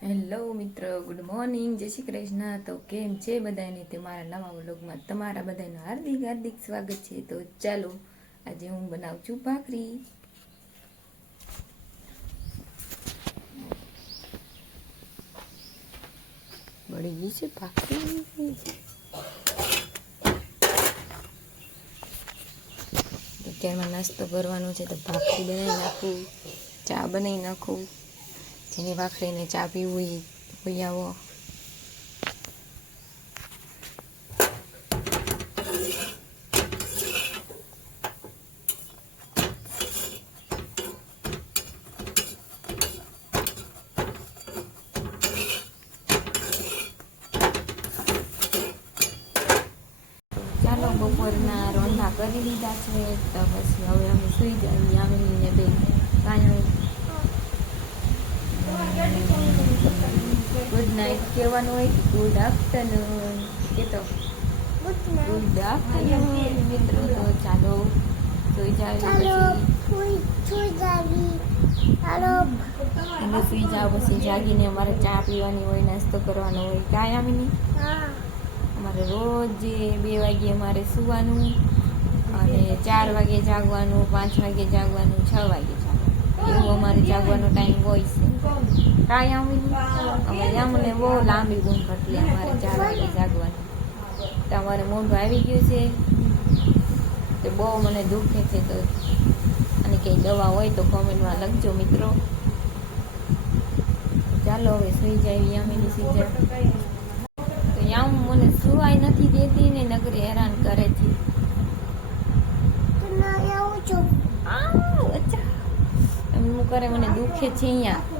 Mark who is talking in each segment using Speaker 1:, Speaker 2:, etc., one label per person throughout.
Speaker 1: Hello મિત્ર, good morning. જય શ્રી કૃષ્ણ. તો કેમ છે બધાને તે મારા નવા વ્લોગમાં તમારા બધાનું હાર્દિક હાર્દિક સ્વાગત છે. તો ચાલો, આજે હું બનાવું છું ભાખરી. બળી ગઈ છે ભાખરી. અત્યારમાં નાસ્તો કરવાનો છે, તો ભાખરી બનાવી નાખું, ચા બનાવી નાખું. જેને ભાખરીને ચા પીવું આવો. ચાલો બપોરના રોંધા કરી દીધા છે, તો પછી હવે અમે સુઈ જઈએ આવીને બે કાંઈ ગુડ નાઇટ કહેવાનું હોય. કે ગુડ આફ્ટરનૂન કે તો ગુડ આફ્ટરનૂન મિત્રો. તો ચાલો સુઈ જાવ
Speaker 2: સુઈ સુઈ જાવી. ચાલો.
Speaker 1: અમે સુઈ જાવ પછી જાગીને અમારે ચા પીવાની હોય નાસ્તો કરવાનો હોય. કાંઈ આમીની અમારે રોજ બે વાગે અમારે સુવાનું અને ચાર વાગે જાગવાનું પાંચ વાગે જાગવાનું છ વાગે જાગવાનું. એવું અમારે જાગવાનો ટાઈમ હોય છે. કાંઈ આમ અમે બહુ લાંબી ગુમ એટલે અમારે ચાર વાગે આવી ગયું છે તો બહુ મને દુખે છે. તો અને દવા હોય તો કોમેન્ટમાં લખજો મિત્રો ચાલો હવે સુઈ જાય યામીની જાય તો યામ મને સુવાય નથી દેતી ને નગરી હેરાન કરે છે
Speaker 2: આવું
Speaker 1: અચ્છા એમ કરે મને દુખે છે અહીંયા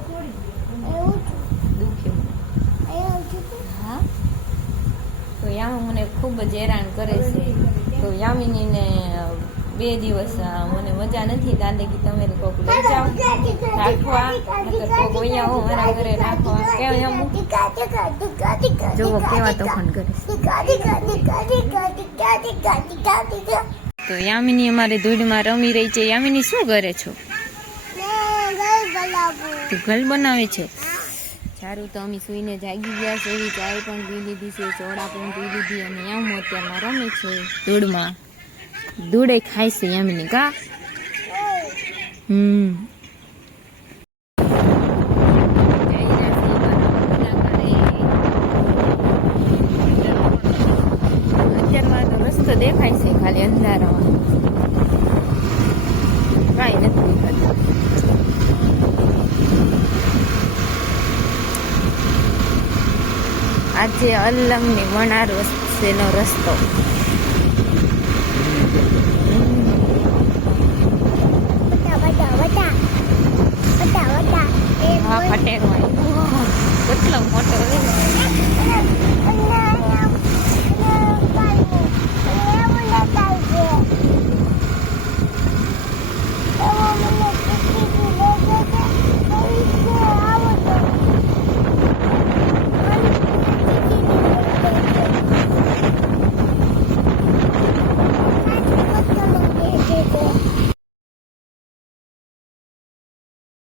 Speaker 1: તો યામ મને ખૂબ જ હેરાન કરે છે. તો યામિનીને બે દિવસ મને મજા નથી દાદા કે તમે કોક લઈ રાખવા કોક અહીંયા હું મારા ઘરે રાખવા. કેમ
Speaker 2: એમ?
Speaker 1: જોવો કેવા તોફાન કરે તો યામિની અમારી ધૂળમાં રમી રહી છે. યામિની શું કરે છો? તું ઘર બનાવે છે? સારું તો અમે સુઈને જાગી ગયા છે, એવી ચાય પણ પી લીધી છે ચોળા પણ પી લીધી અને એમ અત્યારમાં રમે છે ધૂળમાં ધૂળે ખાય છે એમની કા? હમ. દેખાય છે ખાલી અંધારામાં કાંઈ નથી દેખાતું આજે અલ્લમની વણાર વચ્ચેનો રસ્તો?